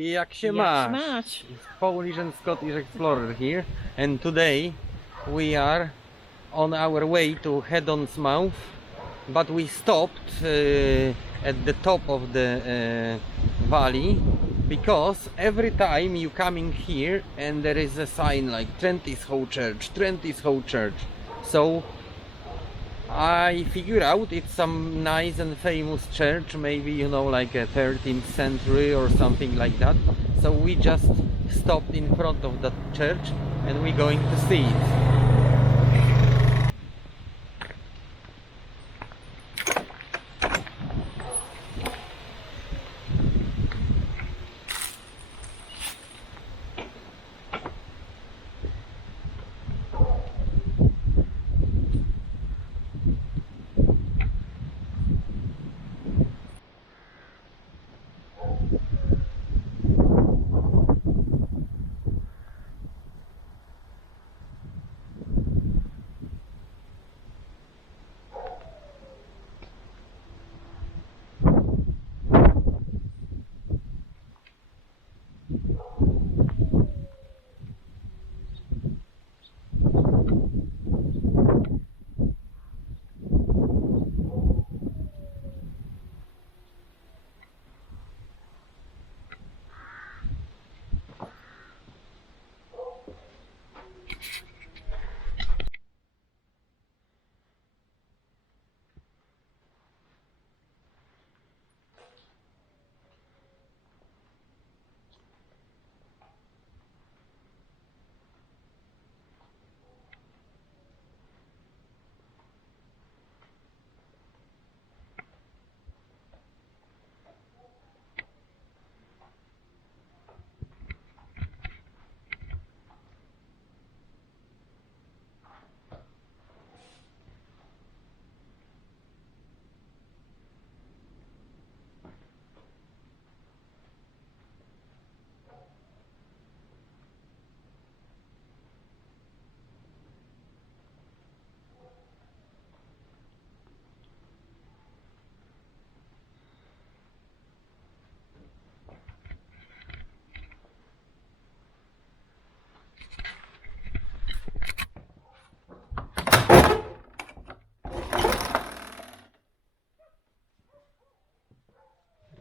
Jak się Jak masz? masz? Polish and Scottish explorer here, and today we are on our way to Heddon's mouth, but we stopped at the top of the valley because every time you coming here and there is a sign like Trentishall Church, Trentishall Church, so I figure out it's some nice and famous church, maybe, you know, like a 13th century or something like that. So we just stopped in front of that church and we're going to see it.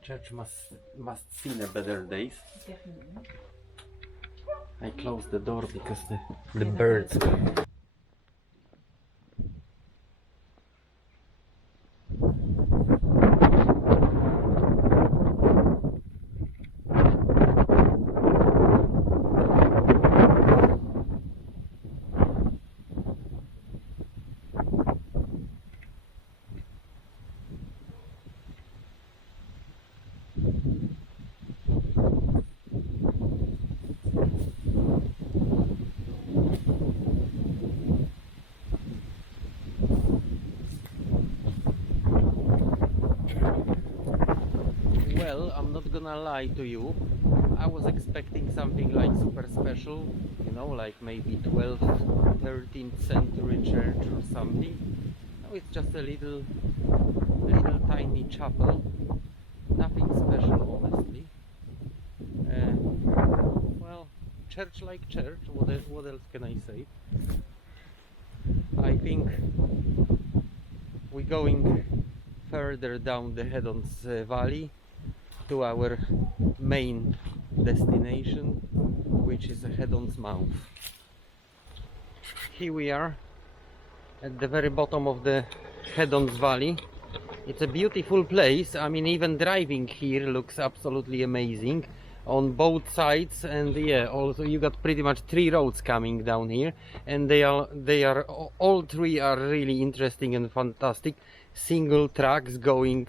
Church must seen a better days. I closed the door because the birds. Well, I'm not gonna lie to you. I was expecting something like super special, you know, like maybe 12th, 13th century church or something. No, it's just a little tiny chapel. Nothing special, honestly. Well, church like church. What else can I say? I think we're going further down the Heddon's valley to our main destination, which is Heddon's mouth. Here we are at the very bottom of the Heddon's valley. It's a beautiful place. I mean, even driving here looks absolutely amazing on both sides, and yeah, also you got pretty much 3 roads coming down here, and they are all 3 are really interesting and fantastic. Single tracks going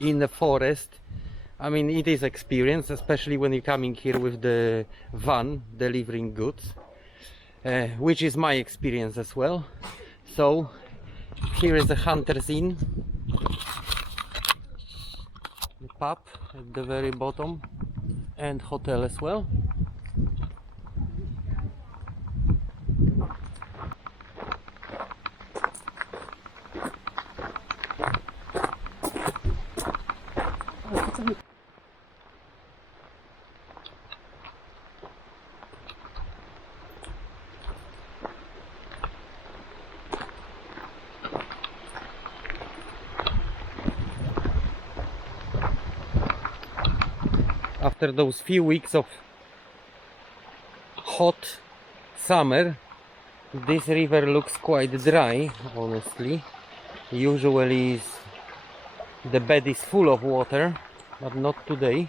in the forest. I mean, it is experience, especially when you're coming here with the van delivering goods, which is my experience as well. So here is a Hunter's Inn, the pub at the very bottom, and hotel as well. after those few weeks of hot summer, this river looks quite dry, honestly. Usually the bed is full of water, but not today.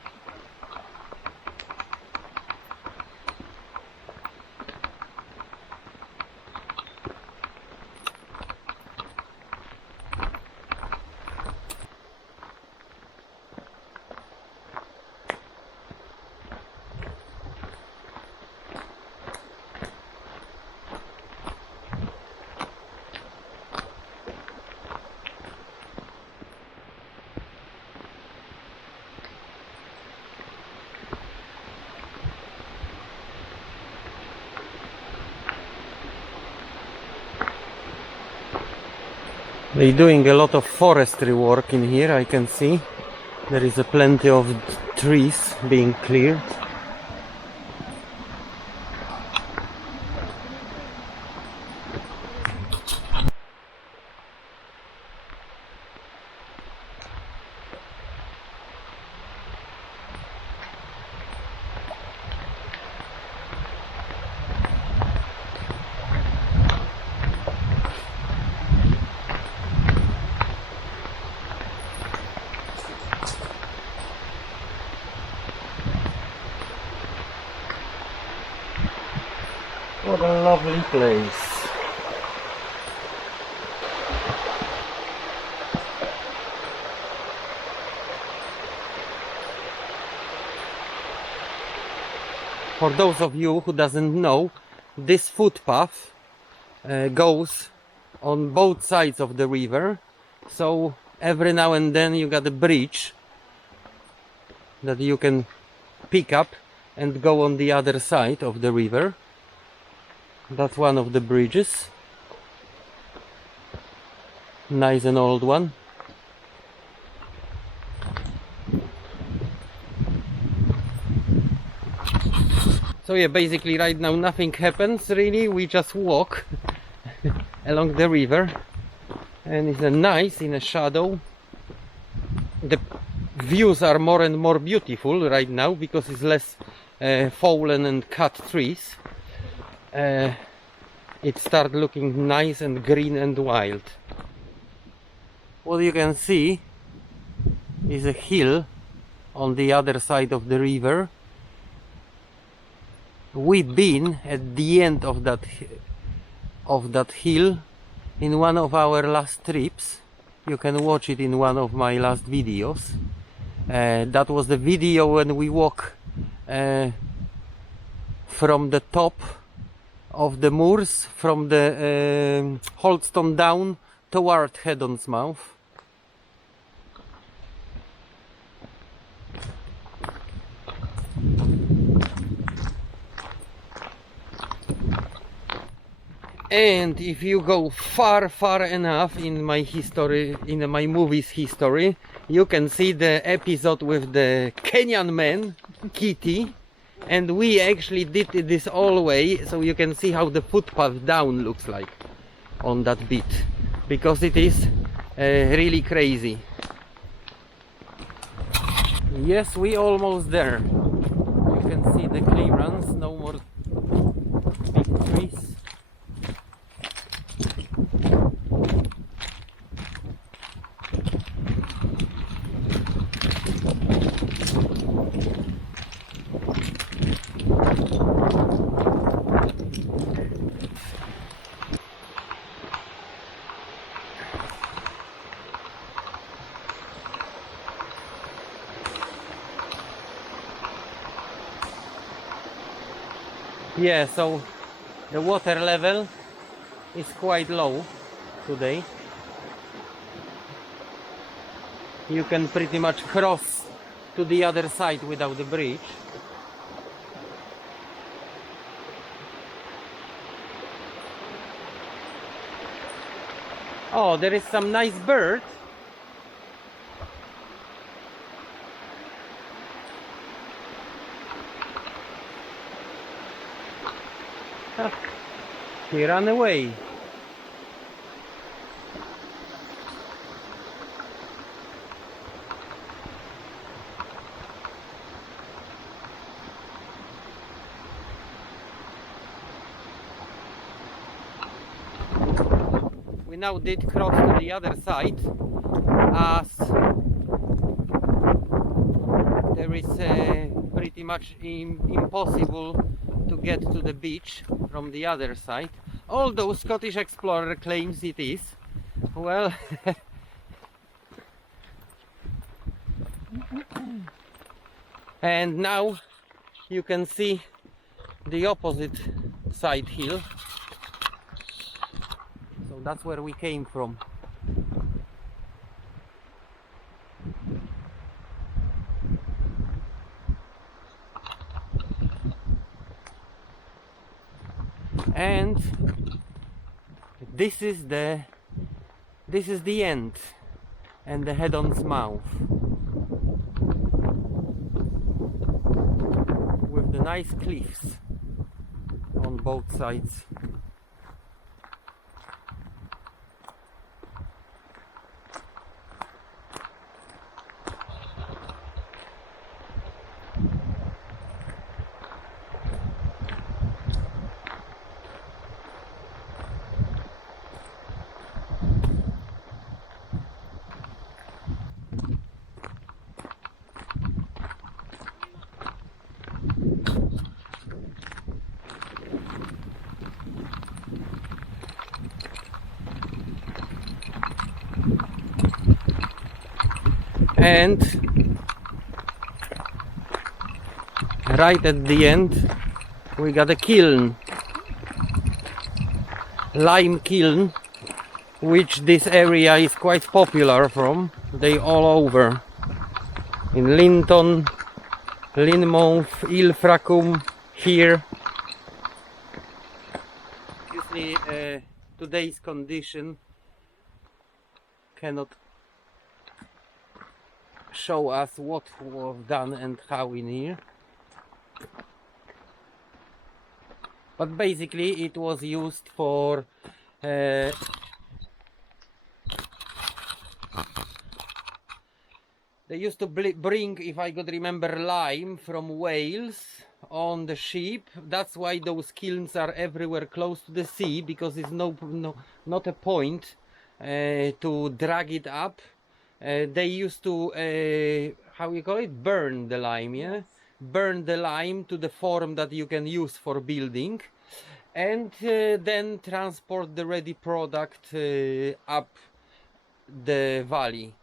They're doing a lot of forestry work in here, I can see. There is plenty of trees being cleared. What a lovely place. For those of you who doesn't know, this footpath goes on both sides of the river, so every now and then you got a bridge that you can pick up and go on the other side of the river. That's one of the bridges. Nice and old one. So yeah, basically right now nothing happens really. We just walk along the river, and it's nice in a shadow. The views are more and more beautiful right now because it's less fallen and cut trees. It starts looking nice and green and wild. What you can see is a hill on the other side of the river. We've been at the end of that hill in one of our last trips. You can watch it in one of my last videos. That was the video when we walk from the top of the moors, from the Holdstone down toward Heddon's mouth. And if you go far enough in my history, in my movie's history, you can see the episode with the Kenyan man, Kitty. And we actually did this all way, so you can see how the footpath down looks like on that bit, because it is really crazy. Yes, we almost there. You can see the clearance, no more big trees. Yeah, so the water level is quite low today. You can pretty much cross to the other side without the bridge. Oh, there is some nice bird. He ran away. We now did cross to the other side, as there is pretty much impossible to get to the beach from the other side, although Scottish Explorer claims it is. Well, and now you can see the opposite side hill, so that's where we came from. And this is the end and the Heddon's mouth, with the nice cliffs on both sides. And right at the end we got a kiln, lime kiln, which this area is quite popular from. They all over in Linton, Lynmouth, Ilfracombe, here. Obviously today's condition cannot show us what was done and how in here, but basically it was used for they used to bring, if I could remember, lime from Wales on the ship. That's why those kilns are everywhere close to the sea, because it's not a point to drag it up. They used to how you call it, burn the lime, yeah, burn the lime to the form that you can use for building, and then transport the ready product up the valley,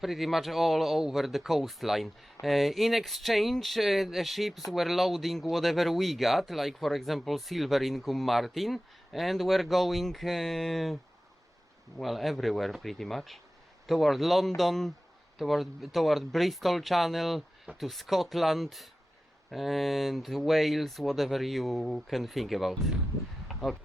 pretty much all over the coastline. In exchange, the ships were loading whatever we got, like for example silver in Combe, and we're going well, everywhere pretty much. Toward London, toward Bristol Channel, to Scotland and Wales, whatever you can think about. Okay.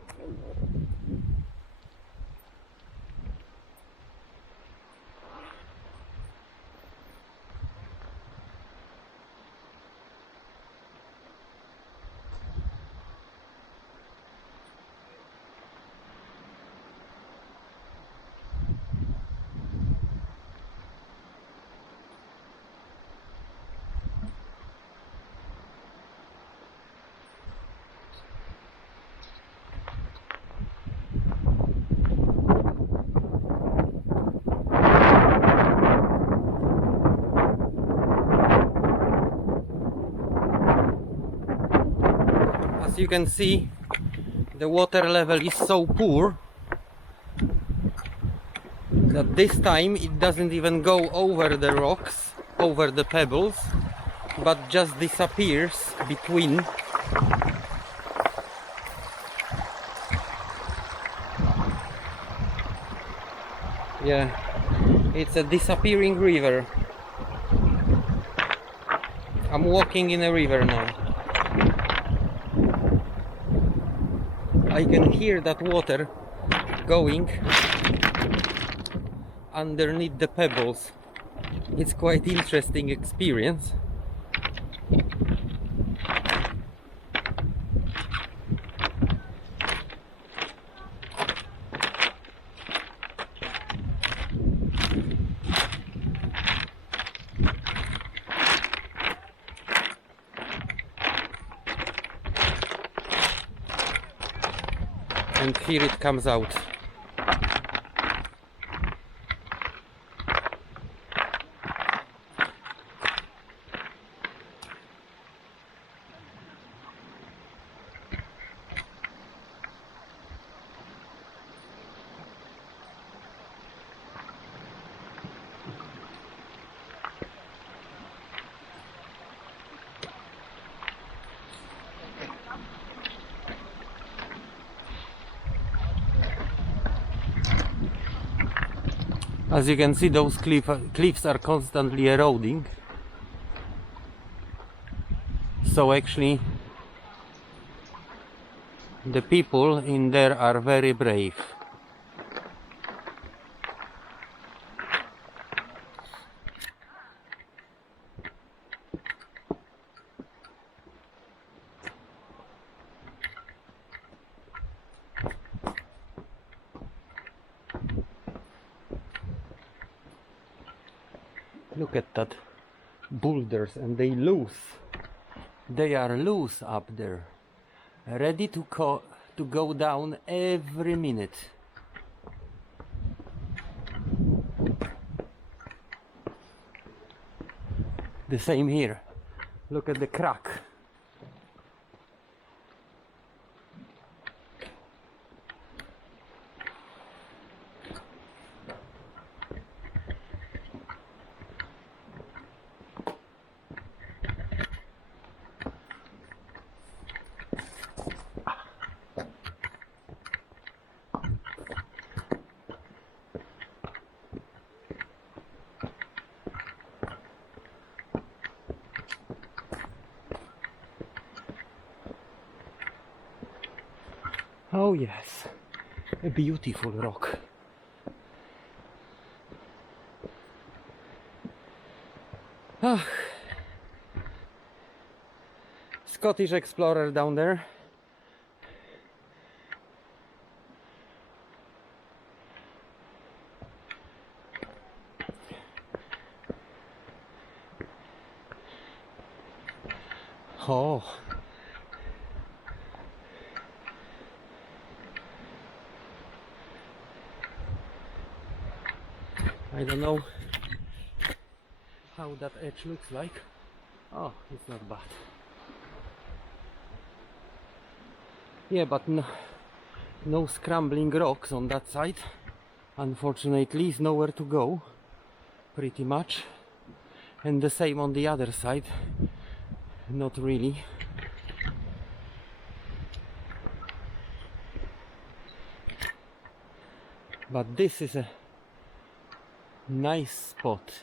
As you can see, the water level is so poor that this time it doesn't even go over the rocks, over the pebbles, but just disappears between. Yeah, it's a disappearing river. I'm walking in a river now. I can hear that water going underneath the pebbles. It's quite interesting experience. And here it comes out. As you can see, those cliffs are constantly eroding. So actually the people in there are very brave. Look at that boulders, and they loose. They are loose up there, ready to go down every minute. The same here. Look at the crack. Oh yes, a beautiful rock. Ah. Scottish explorer down there. Oh. I don't know how that edge looks like. Oh, it's not bad. Yeah, but no scrambling rocks on that side. Unfortunately, it's nowhere to go, pretty much. And the same on the other side. Not really. But this is a nice spot.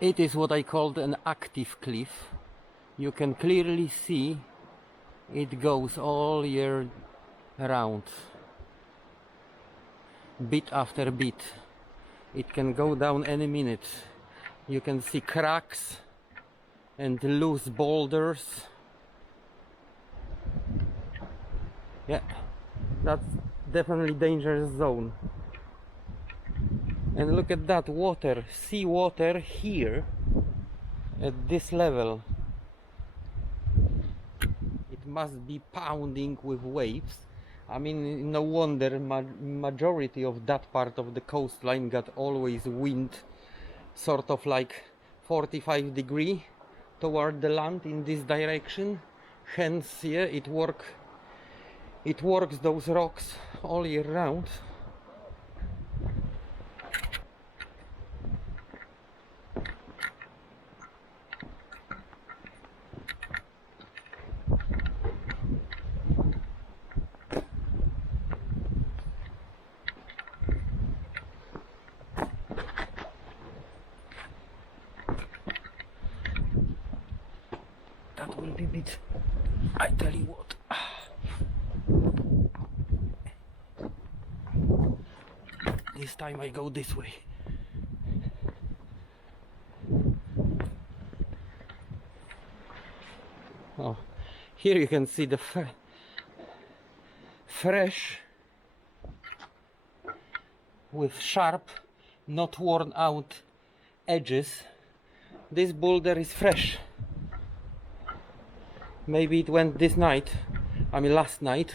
It is what I called an active cliff. You can clearly see it goes all year round, bit after bit. It can go down any minute. You can see cracks and loose boulders. Yeah, that's definitely dangerous zone. And look at that water, sea water here at this level. It must be pounding with waves. I mean, no wonder majority of that part of the coastline got always wind sort of like 45 degree toward the land in this direction. Hence, yeah, it works those rocks all year round. That will be bit, I tell you what. This time I go this way. Oh, here you can see the fresh with sharp, not worn out edges. This boulder is fresh. Maybe it went this night, I mean last night,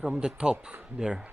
from the top there.